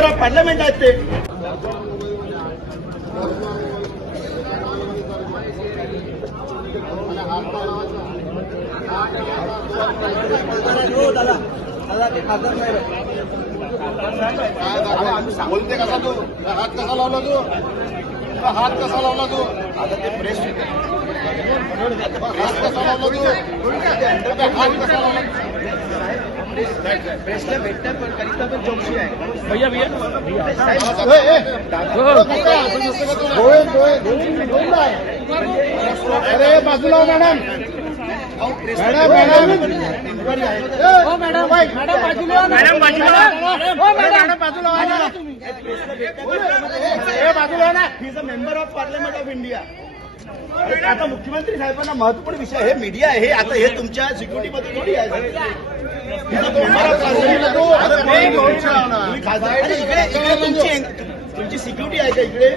Member of parliament आहेत ते. बोलते कसा तू हात कसा लावला तू हात कसा लावला तू आता ते प्रेस हात कसा लावला तू हात कसा लावला प्रेसला भेटतात पण करिता पण चौकशी आहे. भैया अरे बाजूला madam member of parliament of India. आता मुख्यमंत्री साहेबांना महत्वपूर्ण विषय हे मीडिया आहे. आता हे तुमच्या सिक्युरिटीमध्ये थोडी आहे. तुमची सिक्युरिटी आहे का इकडे?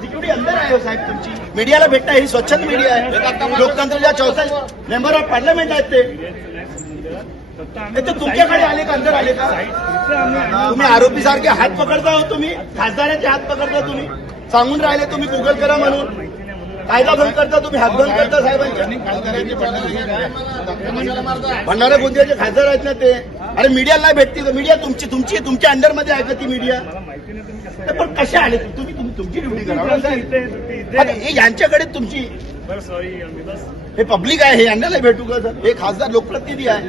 सिक्युरिटी अंदर आहे साहेब तुमची. मीडियाला भेटता ही स्वच्छंद मीडिया आहे. लोकतंत्राच्या 64 मेंबर ऑफ पार्लमेंट आहेत ते. तुमच्याकडे आले का अंदर आले का? तुम्ही आरोपी सारखे हात पकडता हो. तुम्ही खासदाराचे हात पकडता. तुम्ही सांगून राहिले तुम्ही गुगल करा म्हणून. कायदा भंग करता तुम्ही. हात भंग करता साहेबांच्या. भंडारा गोंदियाचे खासदार आहेत ना ते. अरे मीडियाला नाही भेटते. मीडिया तुमच्या अंडरमध्ये आहे का ती मीडिया? पण कसे आले तुम्ही? तुमची ड्युटी करा. हे यांच्याकडे तुमची हे पब्लिक आहे. हे यांना नाही भेटू का सर? हे खासदार लोकप्रतिनिधी आहे.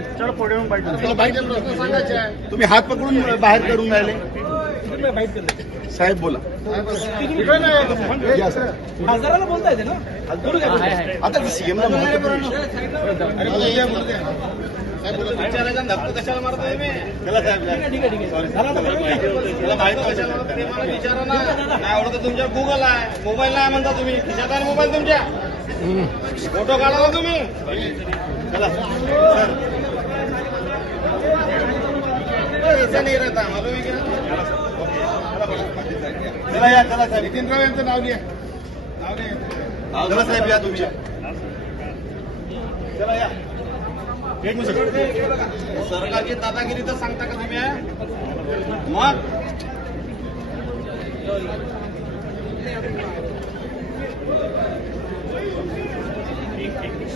तुम्ही हात पकडून बाहेर करून राहिले. साहेब बोला. खासदाराला बोलता येते ना. आता सीएमला विचारायचा धक्का कशाला मारतोय मी त्याला साहेब विचारा ना. नाही आवडतं तुमच्या गुगल आहे मोबाईल नाही म्हणता तुम्ही. खिशात आहे मोबाईल तुमच्या. फोटो काढा तुम्ही. चला ऐसा नाही रहता मालूम क्या. चला या. चला साहेब नितीनराव यांचं नाव लिहा. चला साहेब या तुमच्या. चला या. एक मिनिट. सरकारची दादागिरी तर सांगता का तुम्ही? मग